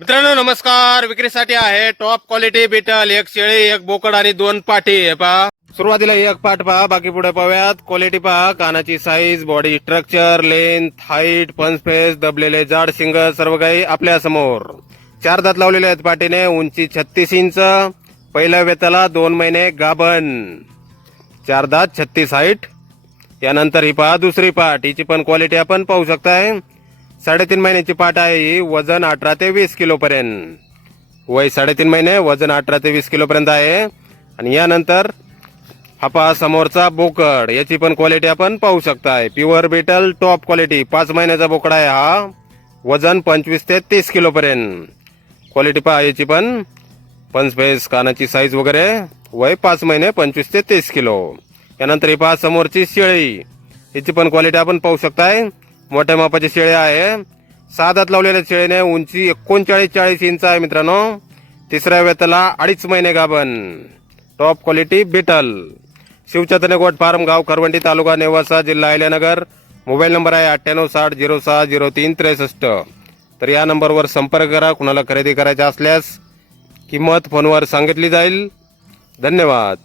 मित्रांनो नमस्कार. विक्रीसाठी आहे टॉप क्वालिटी बिटल. एक शेळी, एक बोकड आणि 2 पाठी आहे पहा. सुरुवातीला एक पाठ पहा, बाकी पुढे पाहूयात. क्वालिटी पहा, कानाची size, body structure, length, height, पंच फेस, दबलेले जाड शिंग, सर्व काही आपल्या समोर. 4 दात लावलेले आहेत पाठीने. उंची 36 इंच. पहिल्या वेताला 2 महिने गाभण. 4 दात 36 हाईट. यानंतर ही पहा दुसरी पाठ. हिची पण क्वालिटी आपण पाहू शकताय. 3.5 महिन्याची पाठ आहे ही. वजन 18 ते 20 किलो पर्यंत. वय 3.5 महिने, वजन 18 ते 20 किलो पर्यंत आहे. आणि यानंतर हा पहा समोरचा बोकड. याची पण क्वालिटी आपण पाहू शकताय. Pure beetle top quality. 5 महिन्याचा बोकड आहे हा. वजन 25 ते 30 किलो पर्यंत. क्वालिटी पहा याची पण. पंच फेस, कानाची साईज वगैरे. वय 5 महिने, 25 ते 30 किलो. यानंतर ही पहा समोरची शेळी. याची पण क्वालिटी आपण पाहू शकताय. मोठ्या मापाची शेळी आहे. 6 दात लावलेल्या शेळीने. उंची 39-40 इंच आहे मित्रांनो. तिसऱ्या वेताला 2.5 महिने गाभण. Top quality Beetal. Shivchaitanya goat farm, गाव करवंटी, तालुका नेवासा, जिल्हा अहिल्यानगर. मोबाईल नंबर आहे 9860060363. तर या नंबरवर संपर्क करा. कुणाला खरेदी करायचे असल्यास किंमत फोनवर सांगितली जाईल. धन्यवाद.